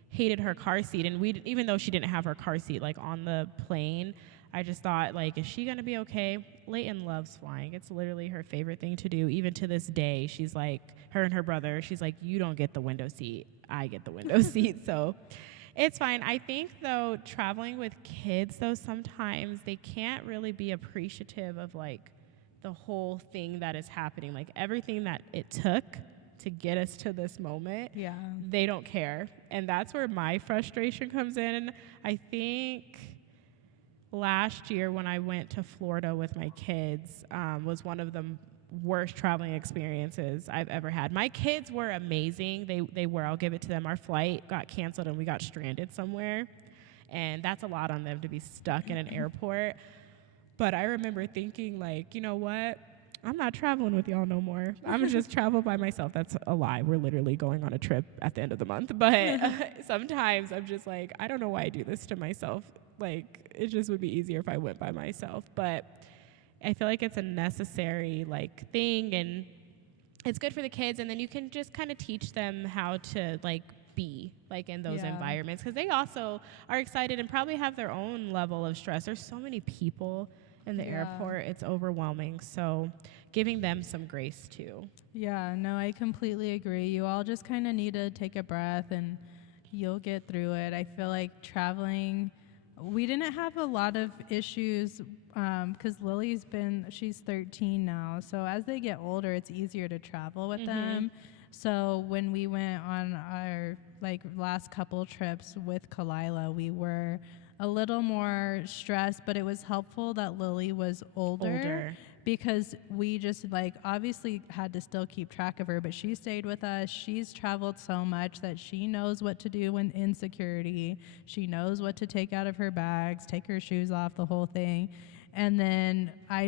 hated her car seat, and even though she didn't have her car seat like on the plane, I just thought, like, is she gonna be okay? Leighton loves flying. It's literally her favorite thing to do. Even to this day, she's like, her and her brother, she's like, you don't get the window seat, I get the window seat. So it's fine. I think, though, traveling with kids, though, sometimes they can't really be appreciative of, like, the whole thing that is happening. Like, everything that it took to get us to this moment, Yeah. they don't care. And that's where my frustration comes in. I think last year when I went to Florida with my kids was one of the worst traveling experiences I've ever had. My kids were amazing. They were. I'll give it to them. Our flight got canceled and we got stranded somewhere. And that's a lot on them to be stuck in an airport. But I remember thinking, like, you know what? I'm not traveling with y'all no more. I'm going to just travel by myself. That's a lie. We're literally going on a trip at the end of the month. But sometimes I'm just like, I don't know why I do this to myself. Like, it just would be easier if I went by myself. But I feel like it's a necessary like thing, and it's good for the kids, and then you can just kind of teach them how to like be like in those Yeah. environments, because they also are excited and probably have their own level of stress. There's so many people in the Yeah. airport, it's overwhelming. So giving them some grace too. Yeah, no, I completely agree. You all just kind of need to take a breath and you'll get through it. I feel like traveling, we didn't have a lot of issues because she's 13 now. So as they get older, it's easier to travel with them. So when we went on our like last couple trips with Kalila, we were a little more stressed, but it was helpful that Lily was older. Because we just like obviously had to still keep track of her, but she stayed with us. She's traveled so much that she knows what to do when in security. She knows what to take out of her bags, take her shoes off, the whole thing. And then I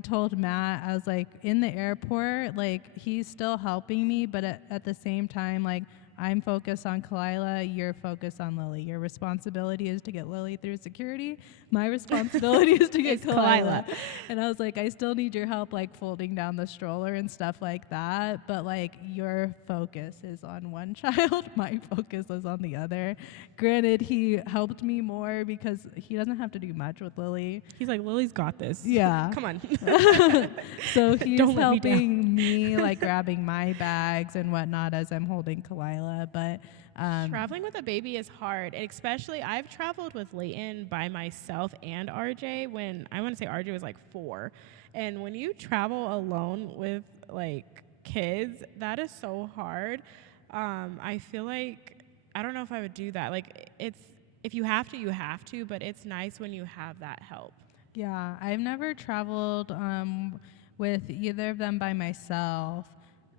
told Matt, I was like, in the airport, like he's still helping me, but at the same time, like I'm focused on Kalila, you're focused on Lily. Your responsibility is to get Lily through security. My responsibility is to get Kalila. And I was like, I still need your help, like folding down the stroller and stuff like that. But like your focus is on one child. My focus is on the other. Granted, he helped me more because he doesn't have to do much with Lily. He's like, Lily's got this. Yeah. Come on. So he's Don't let me down. helping me, like grabbing my bags and whatnot as I'm holding Kalila. But traveling with a baby is hard, and especially I've traveled with Leighton by myself and RJ when I want to say RJ was like 4. And when you travel alone with like kids, that is so hard. I feel like I don't know if I would do that. Like it's if you have to, you have to, but it's nice when you have that help. yeah, I've never traveled with either of them by myself.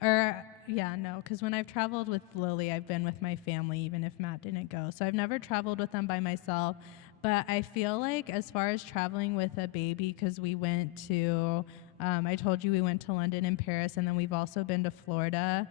No, because when I've traveled with Lily, I've been with my family, even if Matt didn't go. So I've never traveled with them by myself. But I feel like as far as traveling with a baby, because we went to, I told you we went to London and Paris, and then we've also been to Florida.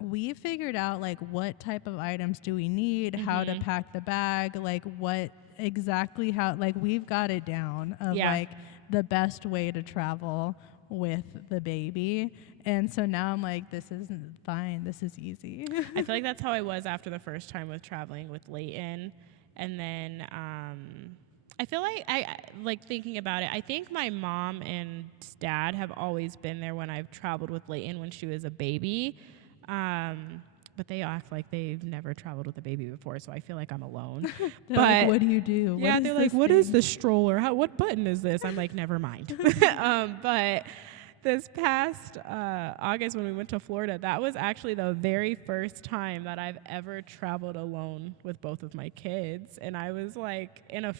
We figured out like what type of items do we need, how to pack the bag, like what exactly how, like we've got it down of like the best way to travel with the baby. And so now I'm like, this isn't fine. This is easy. I feel like that's how I was after the first time with traveling with Leighton. And then I feel like I like thinking about it. I think my mom and dad have always been there when I've traveled with Leighton when she was a baby. But they act like they've never traveled with a baby before, so I feel like I'm alone. But like, what do you do? Yeah, they're like, what is the stroller? What button is this? I'm like, never mind. But this past August when we went to Florida, that was actually the very first time that I've ever traveled alone with both of my kids. And I was like in a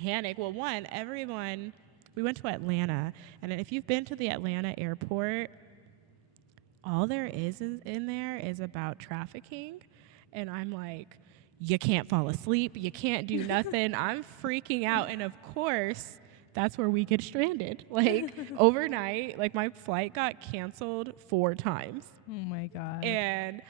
panic. Well, we went to Atlanta. And if you've been to the Atlanta airport, all there is in there is about trafficking. And I'm like, you can't fall asleep. You can't do nothing. I'm freaking out. And of course, that's where we get stranded. Like overnight, like my flight got canceled 4 times. Oh my God. And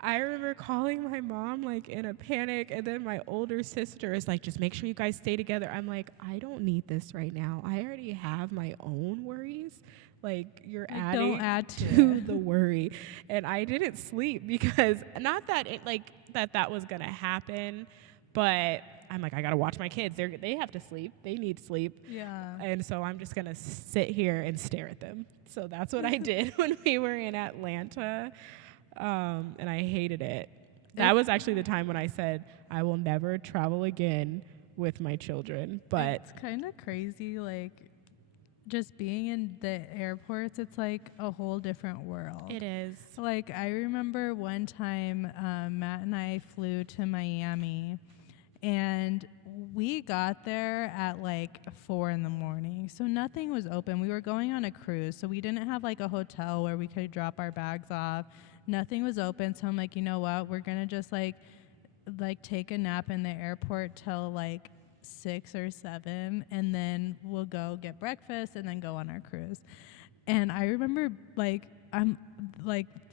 I remember calling my mom like in a panic, and then my older sister is like, just make sure you guys stay together. I'm like, I don't need this right now. I already have my own worries. Like you're like, adding don't add to the worry. And I didn't sleep because not that it like that was gonna happen, but I'm like, I gotta watch my kids. They have to sleep. They need sleep. Yeah. And so I'm just gonna sit here and stare at them. So that's what I did when we were in Atlanta, and I hated it. That was actually the time when I said I will never travel again with my children. But it's kind of crazy, like just being in the airports. It's like a whole different world. it is. Like I remember one time Matt and I flew to Miami. And we got there at like 4 a.m. So nothing was open. We were going on a cruise, so we didn't have like a hotel where we could drop our bags off. Nothing was open. So I'm like, you know what? We're going to just like take a nap in the airport till like 6 or 7, and then we'll go get breakfast and then go on our cruise. And I remember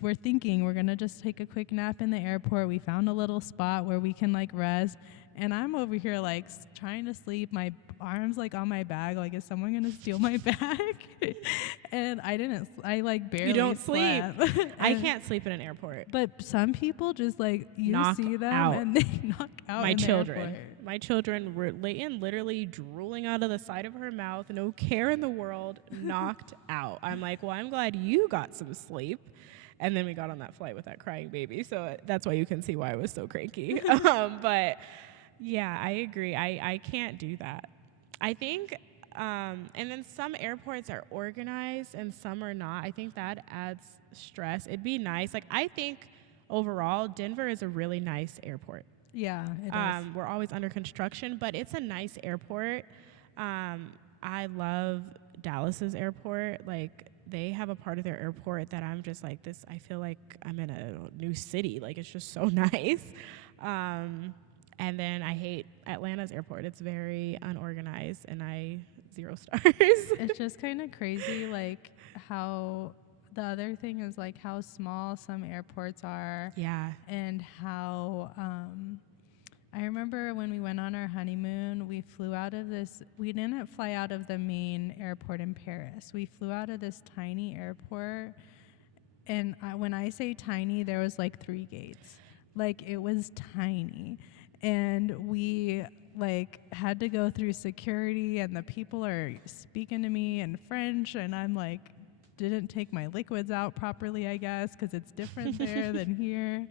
we're thinking we're going to just take a quick nap in the airport. We found a little spot where we can like rest. And I'm over here like trying to sleep. My arms like on my bag. Like, is someone gonna steal my bag? And I like barely. You don't sleep. slept. I can't sleep in an airport. But some people just like you Knock see them out. and they knock out. My in the children. airport. My children were Leighton literally drooling out of the side of her mouth, no care in the world, knocked out. I'm like, well, I'm glad you got some sleep. And then we got on that flight with that crying baby. So that's why you can see why I was so cranky. But yeah, I agree. I can't do that. I think, and then some airports are organized and some are not. I think that adds stress. It'd be nice. Like, I think overall, Denver is a really nice airport. Yeah, it is. We're always under construction, but it's a nice airport. I love Dallas's airport. Like, they have a part of their airport that I'm just like this. I feel like I'm in a new city. Like, it's just so nice. And then I hate Atlanta's airport. It's very unorganized, and 0 stars. It's just kind of crazy, like how the other thing is like how small some airports are. Yeah. And how I remember when we went on our honeymoon, we didn't fly out of the main airport in Paris. We flew out of this tiny airport. And when I say tiny, there was like 3 gates. Like, it was tiny. And we like had to go through security, and the people are speaking to me in French, and I'm like, didn't take my liquids out properly, I guess, because it's different there than here.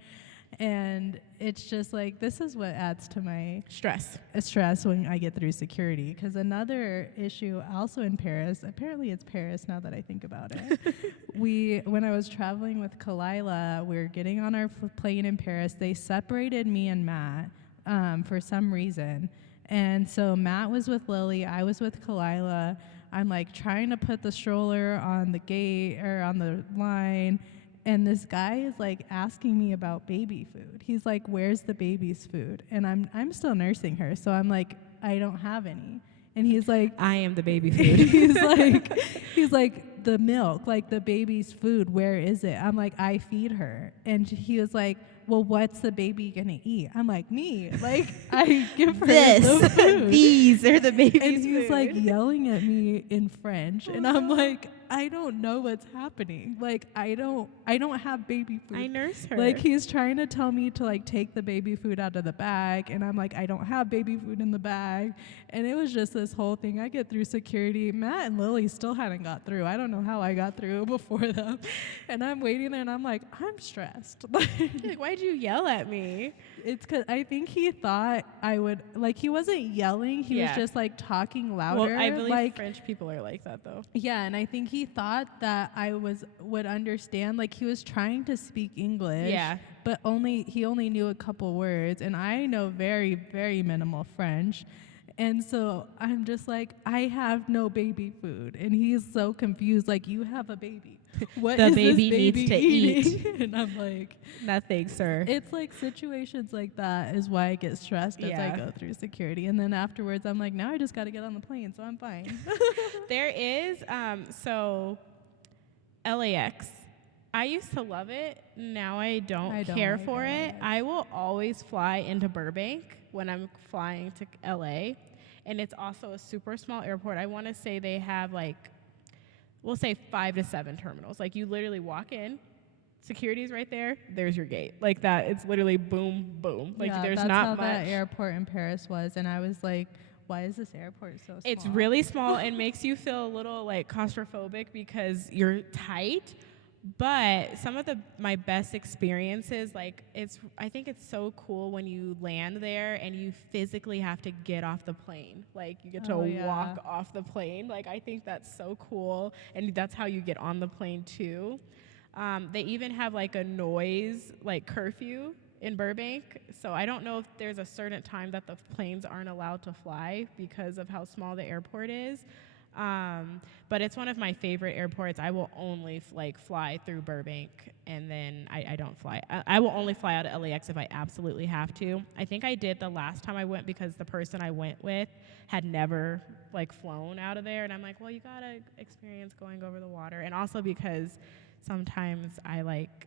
And it's just like, this is what adds to my Stress. stress when I get through security. Because another issue also in Paris, apparently it's Paris now that I think about it. When I was traveling with Kalila, we were getting on our plane in Paris. They separated me and Matt for some reason. And so Matt was with Lily, I was with Kalila. I'm like trying to put the stroller on the gate or on the line. And this guy is like asking me about baby food. He's like, "Where's the baby's food?" And I'm still nursing her, so I'm like, "I don't have any." And he's like, I am the baby food. he's like, "The milk, like the baby's food, where is it?" I'm like, "I feed her." And he was like, "Well, what's the baby gonna eat?" I'm like, "Me." Like, I give her the food. These are the baby's And he's food. like yelling at me in French, and I'm like, I don't know what's happening. Like, I don't have baby food. I nurse her. Like, he's trying to tell me to like take the baby food out of the bag, and I'm like, I don't have baby food in the bag. And it was just this whole thing. I get through security. Matt and Lily still hadn't got through. I don't know how I got through before them. And I'm waiting there, and I'm like, I'm stressed. Like, why'd you yell at me? It's because I think he thought I would, like, he wasn't yelling. He was just like talking louder. Well, I believe like, French people are like that, though. yeah, and I think he thought that I would understand. Like, he was trying to speak English. Yeah. But he only knew a couple words, and I know very, very minimal French. And so I'm just like, I have no baby food. And he's so confused, like, you have a baby. What The is baby this baby needs to eating? And I'm like, Nothing, sir. it's like situations like that is why I get stressed as I Yeah. go through security. And then afterwards, I'm like, now I just got to get on the plane, so I'm fine. There is, so LAX. I used to love it. Now I don't care like for it. LAX. I will always fly into Burbank when I'm flying to LA. And it's also a super small airport. I want to say they have like, we'll say 5 to 7 terminals. Like, you literally walk in, security's right there, there's your gate. Like that, it's literally boom, boom. Like, yeah, there's that's not how much. that airport in Paris was. And I was like, why is this airport so small? It's really small and makes you feel a little like claustrophobic because you're tight. But some of my best experiences, like, I think it's so cool when you land there and you physically have to get off the plane. Like, you get to walk off the plane. Like, I think that's so cool. And that's how you get on the plane too. They even have like a noise, like, curfew in Burbank. So I don't know if there's a certain time that the planes aren't allowed to fly because of how small the airport is. But it's one of my favorite airports. I will only fly through Burbank, and then I don't fly. I will only fly out of LAX if I absolutely have to. I think I did the last time I went because the person I went with had never flown out of there, and I'm like, well, you gotta experience going over the water, and also because sometimes I like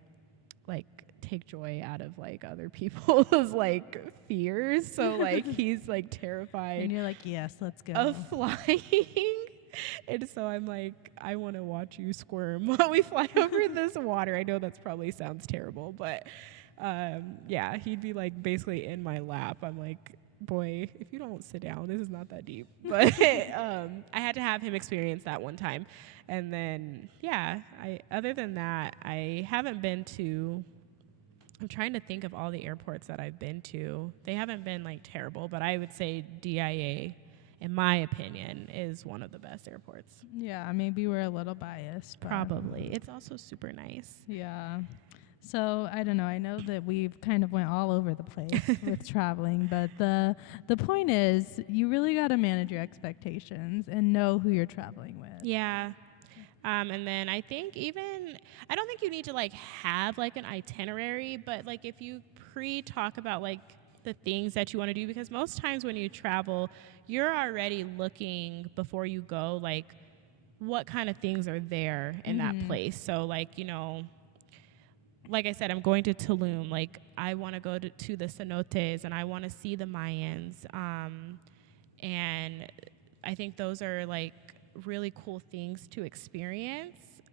take joy out of like other people's like fears. So like he's like terrified And you're like, yes, let's go. of flying. And so I'm like, I want to watch you squirm while we fly over this water. I know that's probably sounds terrible, but yeah, he'd be like basically in my lap. I'm like, boy, if you don't sit down, this is not that deep. But I had to have him experience that one time. And then, yeah, other than that, I haven't been to, I'm trying to think of all the airports that I've been to. They haven't been like terrible, but I would say DIA, in my opinion, is one of the best airports. Yeah, maybe we're a little biased. But Probably. It's also super nice. yeah. So I don't know. I know that we've kind of went all over the place with traveling, but the point is you really got to manage your expectations and know who you're traveling with. Yeah. And then I think I don't think you need to like have like an itinerary, but like if you talk about like the things that you want to do, because most times when you travel, you're already looking before you go, like what kind of things are there in that place. So like, you know, like I said, I'm going to Tulum. Like, I want to go to the cenotes, and I want to see the Mayans. And I think those are, like, really cool things to experience.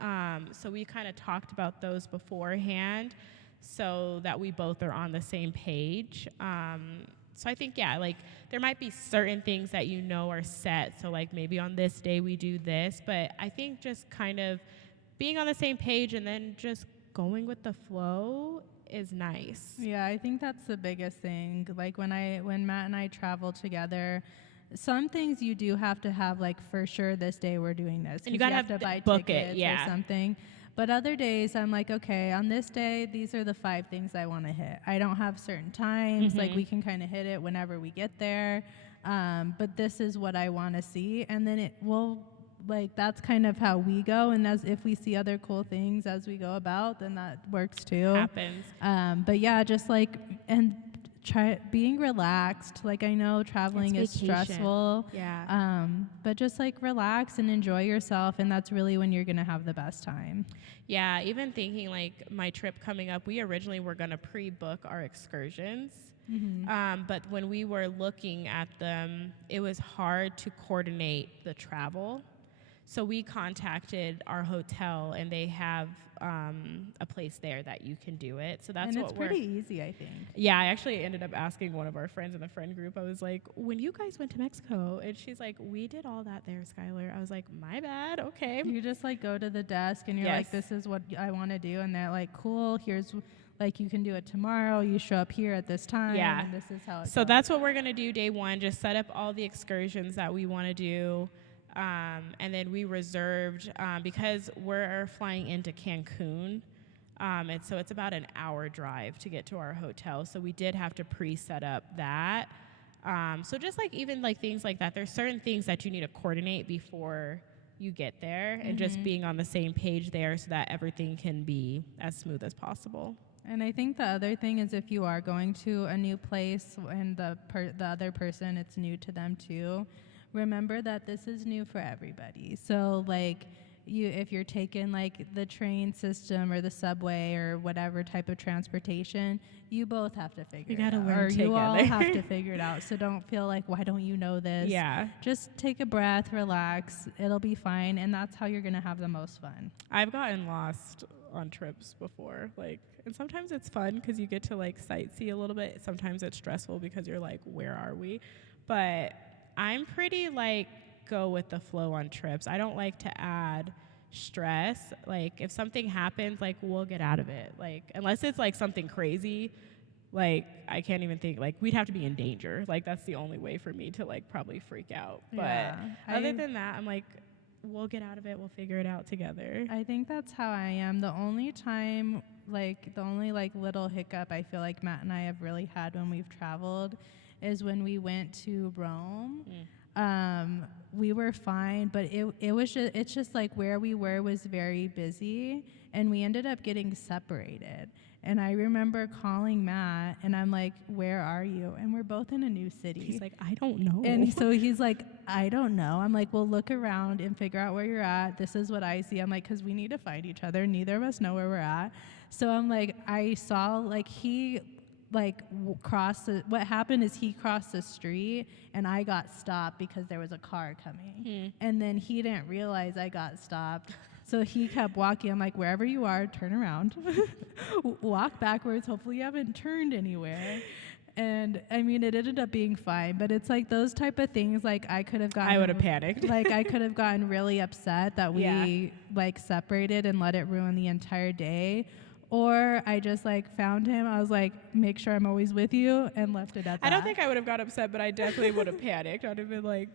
So we kind of talked about those beforehand so that we both are on the same page. So I think, yeah, like, there might be certain things that you know are set. So, like, maybe on this day we do this. But I think just kind of being on the same page and then just going with the flow is nice. Yeah, I think that's the biggest thing. Like when Matt and I travel together, some things you do have to have like for sure this day we're doing this. And you gotta have to buy book tickets it, yeah. or something. But other days I'm like, okay, on this day these are the 5 things I want to hit. I don't have certain times. Like we can kind of hit it whenever we get there. But this is what I want to see, and then it will. Like that's kind of how we go, and as if we see other cool things as we go about, then that works too. Happens. But yeah, just like and try being relaxed. Like I know traveling is stressful. Yeah. But just like relax and enjoy yourself, and that's really when you're gonna have the best time. Yeah. Even thinking like my trip coming up, we originally were gonna pre-book our excursions. But when we were looking at them, it was hard to coordinate the travel. So we contacted our hotel, and they have a place there that you can do it. So that's and what it's pretty easy, I think. Yeah, I actually ended up asking one of our friends in the friend group. I was like, when you guys went to Mexico? And she's like, we did all that there, Skylar. I was like, my bad, okay. You just like go to the desk and you're like, this is what I want to do. And they're like, cool, here's like you can do it tomorrow. You show up here at this time. Yeah. And this is how it So goes. that's what we're going to do day one, just set up all the excursions that we want to do. And then we reserved, because we're flying into Cancun, and so it's about an hour drive to get to our hotel. So we did have to pre-set up that. So just like even like things like that, there's certain things that you need to coordinate before you get there, and just being on the same page there so that everything can be as smooth as possible. And I think the other thing is if you are going to a new place and the other person, it's new to them too, remember that this is new for everybody. So like if you're taking like the train system or the subway or whatever type of transportation, you both have to figure it out. Learn together. You all have to figure it out. So don't feel like, why don't you know this? Yeah. Just take a breath, relax. It'll be fine. And that's how you're going to have the most fun. I've gotten lost on trips before, like, and sometimes it's fun because you get to like sightsee a little bit. Sometimes it's stressful because you're like, where are we? But I'm pretty like go with the flow on trips. I don't like to add stress. Like if something happens, like we'll get out of it. Like unless it's like something crazy, like I can't even think, like we'd have to be in danger. Like that's the only way for me to like probably freak out. Yeah, But other than that, I'm like, we'll get out of it. We'll figure it out together. I think that's how I am. The only little hiccup I feel like Matt and I have really had when we've traveled is when we went to Rome. We were fine, but it's just like where we were was very busy, and we ended up getting separated. And I remember calling Matt, and I'm like, where are you? And we're both in a new city. He's like, I don't know. And so he's like, I don't know. I'm like, well, look around and figure out where you're at. This is what I see. I'm like, because we need to find each other. Neither of us know where we're at. So I'm like, I saw like he like crossed what happened is he crossed the street and I got stopped because there was a car coming. And then he didn't realize I got stopped. So he kept walking. I'm like, wherever you are, turn around. Walk backwards. Hopefully you haven't turned anywhere. And I mean, it ended up being fine, but it's like those type of things. Like I could have gotten, I would have panicked. like I could have gotten really upset that we like separated and let it ruin the entire day. Or I just like found him. I was like, make sure I'm always with you, and left it at that. I don't think I would have got upset, but I definitely would have panicked. I'd have been like,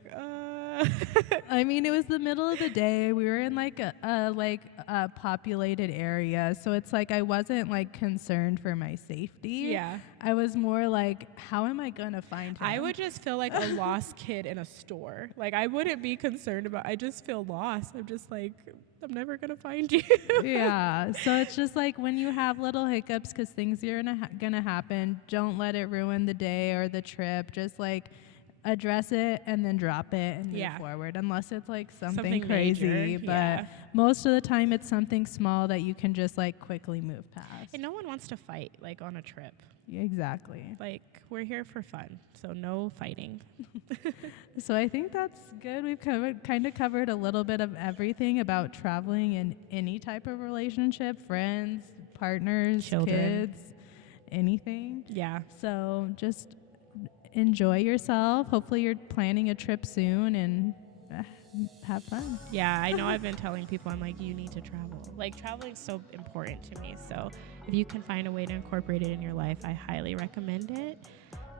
I mean, it was the middle of the day. We were in like a populated area, so it's like I wasn't like concerned for my safety. Yeah. I was more like, how am I gonna find him? I would just feel like a lost kid in a store. Like I wouldn't be concerned about. I just feel lost. I'm just like, I'm never gonna find you. Yeah. So it's just like when you have little hiccups, because things are gonna happen. Don't let it ruin the day or the trip. Just like address it and then drop it and move forward, unless it's like something crazy. Major. But most of the time, it's something small that you can just like quickly move past. And no one wants to fight like on a trip. Exactly. Like we're here for fun, so no fighting. So I think that's good. We've covered a little bit of everything about traveling in any type of relationship, friends, partners, Children. kids, anything. Yeah. So just enjoy yourself. Hopefully you're planning a trip soon and have fun. Yeah, I know I've been telling people, I'm like, you need to travel. Like traveling's so important to me. So if you can find a way to incorporate it in your life, I highly recommend it.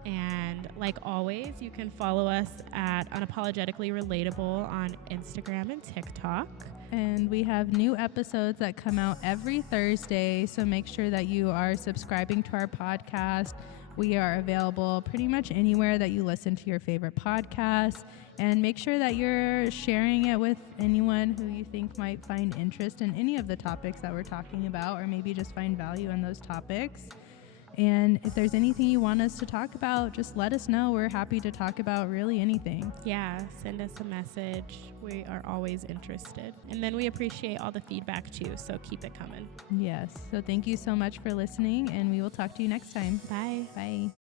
And like always, you can follow us at Unapologetically Relatable on Instagram and TikTok. And we have new episodes that come out every Thursday. So make sure that you are subscribing to our podcast. We are available pretty much anywhere that you listen to your favorite podcasts. And make sure that you're sharing it with anyone who you think might find interest in any of the topics that we're talking about, or maybe just find value in those topics. And if there's anything you want us to talk about, just let us know. We're happy to talk about really anything. Yeah, send us a message. We are always interested. And then we appreciate all the feedback too, so keep it coming. Yes. So thank you so much for listening, and we will talk to you next time. Bye. Bye.